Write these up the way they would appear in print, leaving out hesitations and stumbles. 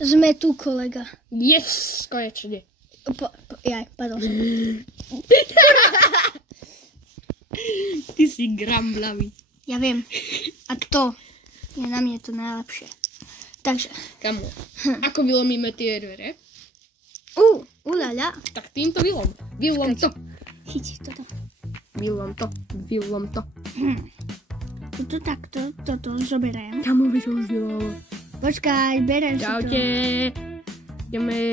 Sme tu, kolega. Yes, konečne. Padol som. Ty si gramblavý. Ja viem. A to je na mne to najlepšie. Takže. Kamo, ako vylomíme tie dvere? Uľaľa. Tak týmto vylom. Vylom to. Chyť toto. Vylom to. Tu takto, toto zoberiem. Kamo, by som už vylom. Počkaj, berem si to. Čaute. Ideme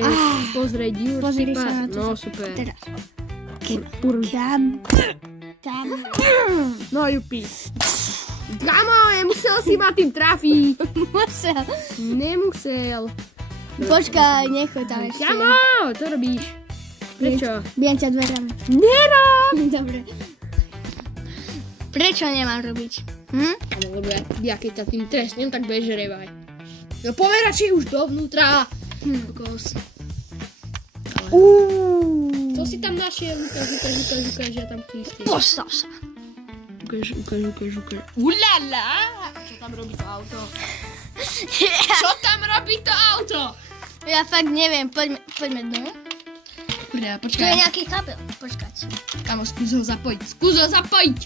pozrieť Jurky. Pozri sa na to. No, super. Teraz. No, Jupi. Kamo, nemusel si ma tým trafiť. Musel. Nemusel. Počkaj, nechoď tam ešte. Kamo, čo robíš? Prečo? Bijem ťa dverami. Nerob! Dobre. Prečo nemám robiť? Kamo, lebo ja keď ťa tým trestnem, tak budeš revaj. No povedz radšej už dovnútra. Kokos. Co si tam našiel? Ukáž, ja tam chystím. Postav sa. Ukáž. Ulala! Čo tam robí to auto? Čo tam robí to auto? Ja fakt neviem, poďme dnu. Tu Počkaj. je nejaký kabel, počkať. Kamo, skús ho zapojiť.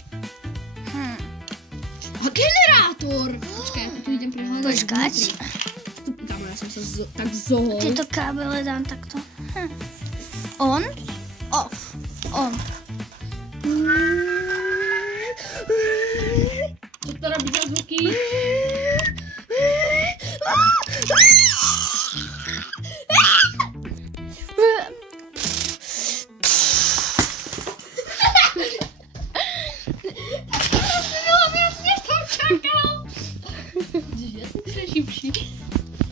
A generátor! Počkaj, ja tu idem prehľadať. Počkať. Kamo, ja som sa tak zohol. Tieto kábele dám takto. On, off, on. Čo to robí za zvuky?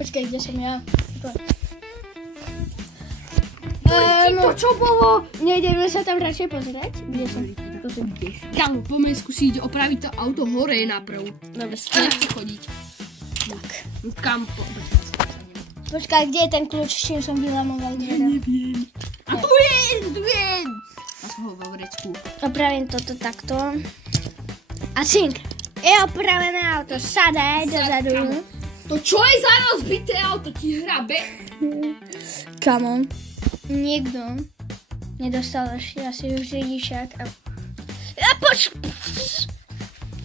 Počkaj, kde som ja? To čo bolo? Nejdeme sa tam radšej pozrieť? Kde som? Kamo, poďme skúsiť opraviť to auto hore naprv. Dobre, Nechci chodiť. tak. Kam? Počkaj, kde je ten kľúč, s čím som vylamoval dvere? Neviem. A tu je! A som ho vo vrecku. Opravím toto takto. A cink. Je opravené auto, sadaj dozadu. To čo je za rozbité auto? Ti hrabe? Come on. Niekto nedostal ešte asi už rodičák.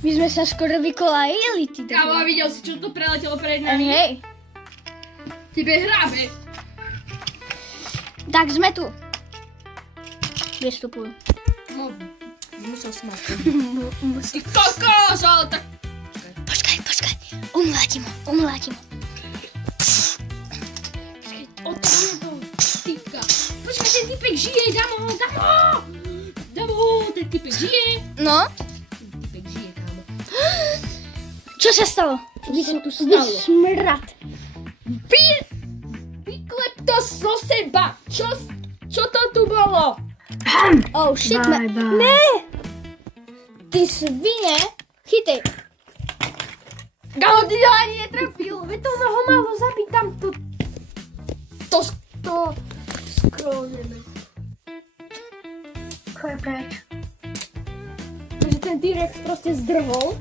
My sme sa skoro vykolajili, ty. Kámo, videl si, čo to preletelo pred nami? Hej. Tebe hrabe. Tak sme tu. Vystupujú. No, musel som mať. Ty kokos, ale tak... Počkaj. Umlátim ho. Otvorím to, typka. Počkaj, ten typek žije, dám ho, ten typek žije. No? Ten typek žije, kámo. Čo sa stalo? Čo sa tu stalo? Smrad. Vyklep to zo seba. Čo to tu bolo? Oh shit, Bye. Ne! Ty svine! Chytej. Kámo, ty ho ani netrafil. Veď to ho malo zabiť tam to skrolujeme. Choď preč. Takže ten T-Rex proste zdrhol.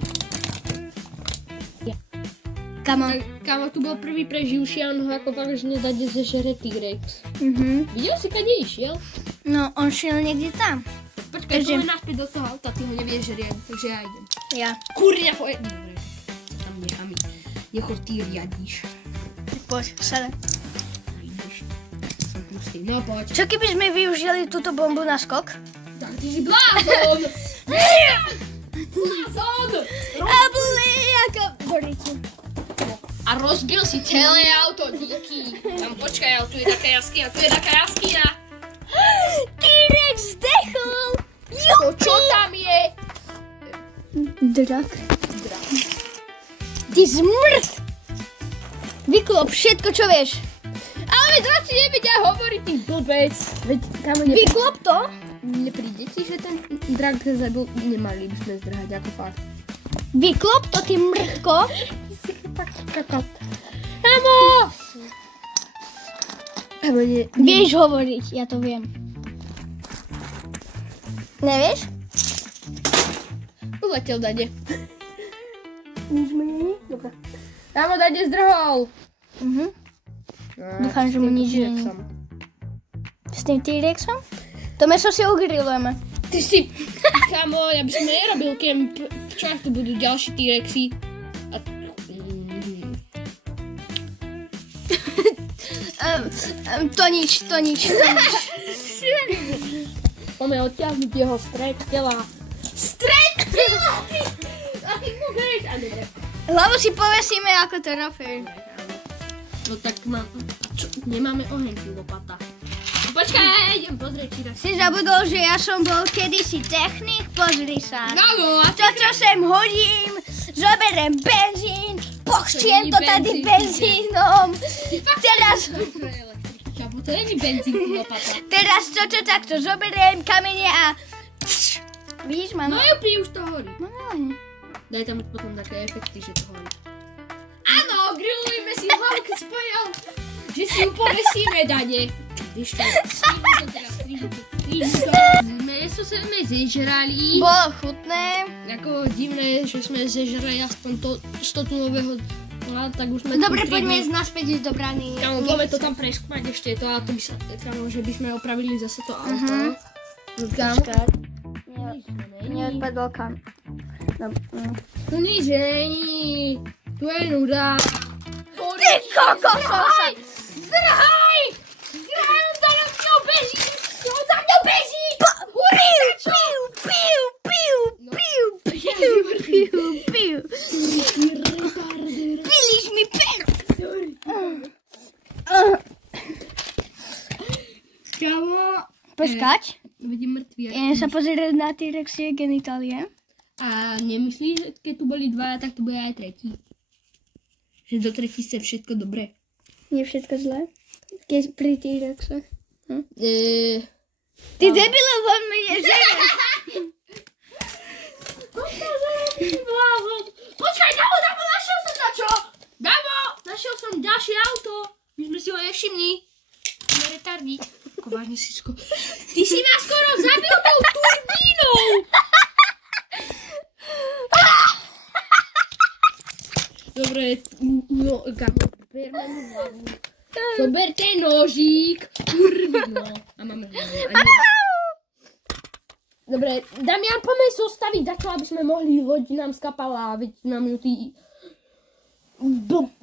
Kámo, tu bol prvý preživší a on ho ako fakt už nedade zežere T-Rex. Videl si, kade išiel? No, on šiel niekde tam. Počkaj, poďme naspäť do toho auta, ty ho nevieš riadiť, takže ja idem. Ja. Kurňa, poď. Dobre, tam nechám ísť. Nech ho ty riadiš. Poď, sadaj. Ideš. Som pustý, no poď. Čo keby sme využili túto bombu na skok? Tak ty si blázon! Blázon! A bliaka! Boríte. A rozbil si celé auto, díky. Tam počkaj, ale tu je taká jaskyňa, T-Rex zdechol! To čo tam je? Drak. Ty zmrt! Vyklop všetko, čo vieš. Ale veď si nevedia hovoriť, ty blbec. Veď tam Vyklop to? nepríde ti, že ten drak zabil. Nemali by sme zdrhať ako fakt. Vyklop to, ty mrtko. Amo! Vieš hovoriť, ja to viem. Nevieš? Uletel dade. Nič mi není? Dobre. Amo, dade zdrhol. Dúfam, že mu nič není. S tým T-Rexom? To meso si ugrilujeme. Ty si... Kámo, ja by som nerobil kemp. Čo ak tu budú ďalší T-Rexy? To nič. Poďme odtiahnuť jeho stred tela. Stred tela! A ty môžeš. A dobre. Hlavu si povesíme ako trofej. No tak nemáme oheň tu lopata. Počkaj, idem pozrieť, či tak. Si zabudol, že ja som bol kedysi technik? Pozri sa. No, a to, čo sem hodím, zoberiem benzín, pochčiem to tady benzínom. Teraz... To není benzín, lopata. Teraz toto takto zoberiem kamene a... Vidíš, mám... No jupi, už to horí. No. Daj tam potom také efekty, že to horí. Áno, grillujeme si hlavu, keď spojil, že si ju povesíme, Dane. Ešte, strížu to. Meso sme zežrali. Bolo chutné. Ako divné, že sme zežrali aspoň to 100 tunového. No, tak už sme... Dobre, poďme naspäť do brany. Kámo, poďme to tam preskúmať ešte to a to by sa... Kámo, že by sme opravili zase to auto. Kámo. Neodpadol kam. Tu nič není. Tu je nuda. Ty kokososa! Zdrhaj! On za mňou beží! Piu. Pilíš mi peru! Kámo. Počkať. Vidím mŕtvy. Idem sa pozerať na T-Rexie genitálie. A nemyslíš, že keď tu boli dvaja, tak tu bude aj tretí? Že do tretice všetko dobre? Nie všetko zlé? Keď pri T-Rexoch. Ty debile, von mi je žene. Počkaj, Damo, našiel som na čo? Damo, našiel som ďalšie auto. My sme si ho nevšimli. Sme retardi. Ako vážne si Ty si ma skoro zabil tou turbínou. Dobre, no, Gabo, berme mu hlavu. Zoberte nožík. Turbíno. A máme hlavu. Dobre, Damian, poďme zostaviť takto, aby sme mohli, loď nám skapala, veď nám ju tí...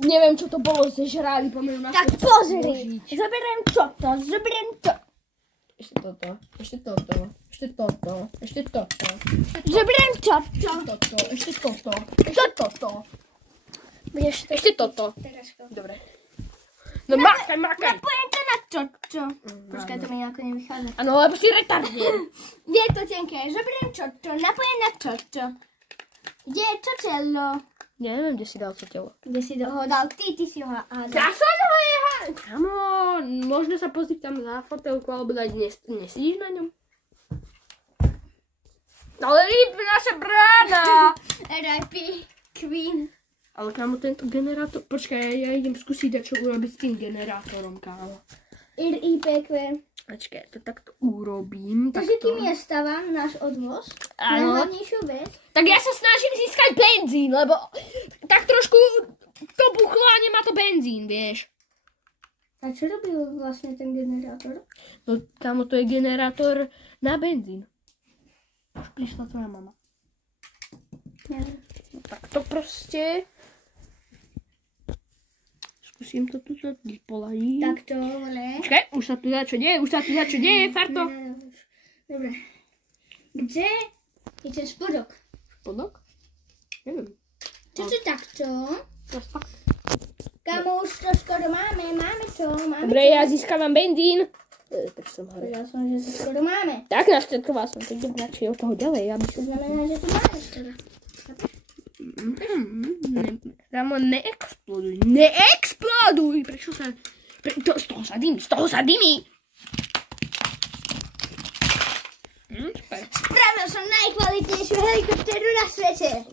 Neviem, čo to bolo, zežrali, poďme na... Tak pozri, zoberiem toto. Ešte toto. Zoberiem toto. Ešte toto. Dobre. No makaj. Napojem to na toto. Počkaj, to mi nejako nevychádza. Áno, lebo si retardier. Je to tenké, zoberiem toto, napojem na toto. Kde je to celo? Neviem, kde si dal to telo. Kde si ho dal? Ty si ho hádal. Ja som ho jehal. Kamo, možno sa pozrieť tam za fotelku, alebo dať nesedíš na ňom? Ale rýb, naša brána. R.I.P. Queen. Ale kámo, tento generátor... Počkaj, ja idem skúsiť dať čo urobiť s tým generátorom, kámo. R.I.P. Queen. Počkaj, to takto urobím. Takže tým je stavan náš odvoz. Áno. Najhlavnejšiu vec. Tak ja sa snažím získať benzín, lebo tak trošku to buchlo a nemá to benzín, vieš. A čo robil vlastne ten generátor? No, kámo, to je generátor na benzín. Už prišla tvoja mama. Neviem. No, tak to proste... Skúsim to tu poladiť. Takto, ale... Počkaj, už sa tu dá čo deje, Farto. Dobre. Kde je ten spodok? Spodok? Neviem. Čo to takto? Fakt. Kamo, už to skoro máme to. Dobre, ja získavam benzín. Tak som hore. Ja som, že to skoro máme. Tak, naštetkoval som, tak idem radšej od toho ďalej, aby som... To znamená, že to máme skoro. Ramo, neexploduj! Prečo sa... Z toho sa dymí! Spravil som najkvalitnejšiu helikoptéru na svete.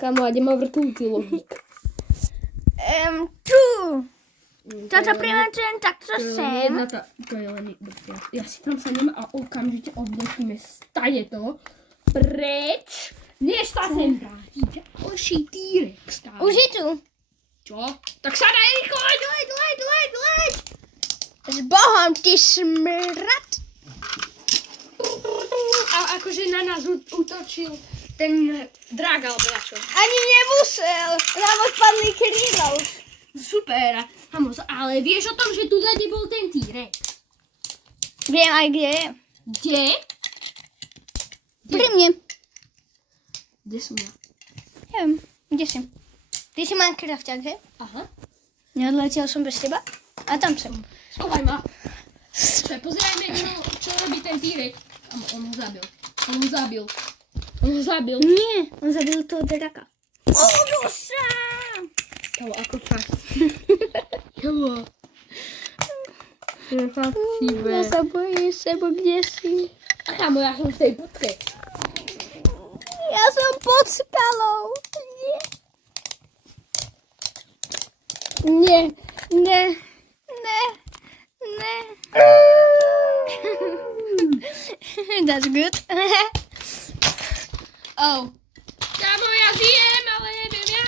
Chamo, a kde má vrtulky logík? Tu. Toto primáčujem takto sem. To je len... Ja si tam sadnem a okamžite odletíme stade to preč. Než sa sem vráti ďalší T-Rex. Už je tu. Čo? Tak sadaj rýchlo, leď! S Bohom, ty smrad. A akože na nás útočil ten drak alebo načo. Ani nemusel, nám odpadli krídla už. Super, ale vieš o tom, že tu zade bol ten T-Rex? Viem aj kde je. Kde? Pri mne. Kde som ja? Neviem, kde si? Ty si Minecrafťák, hej? Aha. Neodletel som bez teba? A tam som. Skovaj ma. Pozerajme, čo robí ten T-Rex. On ho zabil. Nie, on zabil toho draka. Duša! Kamo, ako fakt. Kamo. Je fakt chybe. Ja sa bojím sebo, kde si? Kamo, ja som v tej budke. Ja som pod skalou. Nie. That's good. Oh. Kamo, ja žijem, ale neviem ja.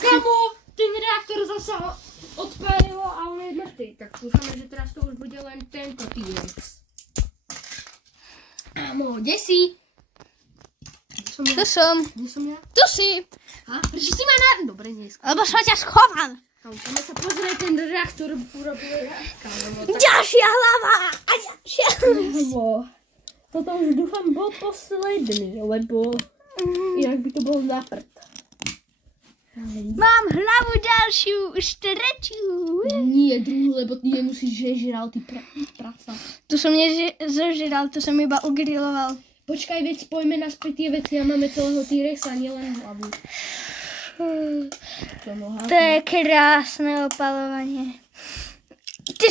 Kamo, ten reaktor zasa odpálilo a on je mŕtvý. Tak dúfame, že teraz to už bude len tento T-Rex. Kamo, kde si? Tu som. Kde som ja? Tu si. Prečo si ma na... Dobre, dneska. Lebo som ťa schoval. Kamo, chceme sa pozrieť, ten reaktor urobil. Ďalšia hlava. A ďalšia. Kamo, toto už dúfam bol posledný, lebo inak by to bol na prd. Mám hlavu ďalšiu, už tretiu. Nie druhú, lebo ty nemusíš, že žral, ty prasa. Tu som nezožral, tu som iba ugriloval. Počkaj, veď spojme naspäť tie veci a máme celého T-Rexa, nielen hlavu. To je krásne opalovanie. Ty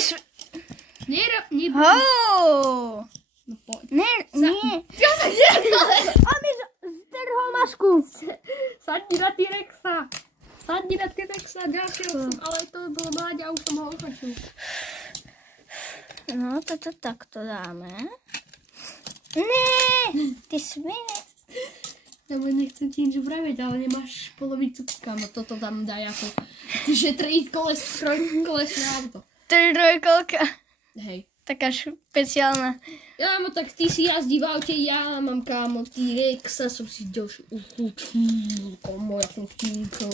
No poď. Nie. Ja sa On mi zdrhol masku. Sadni na T-Rexa, ďalšieho som, ale to bolo mláďa a už som ho otočil. No, toto takto dáme. Nie, ty svinec. Ja nechcem ti nič vraviť, ale nemáš polovicu, kamo, toto tam daj ako, že trojkolesné auto. Trojkolka. Hej. Taká špeciálna. Ja, tak ty si jazdí v aute, ja mám kámo T-Rexa, som si ďalší komo, ja som stíko.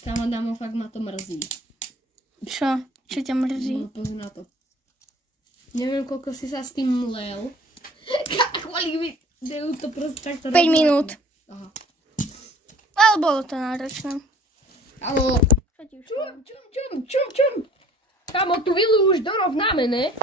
Kámo, dámo, fakt ma to mrzí. Čo? Čo ťa mrzí? No, pozri na to. Neviem, koľko si sa s tým mlel. Kvôli videu to proste takto... 5 minút. Aha. Ale bolo to náročné. Kámo. Čum. Kámo, tu vilu už dorovnáme, ne?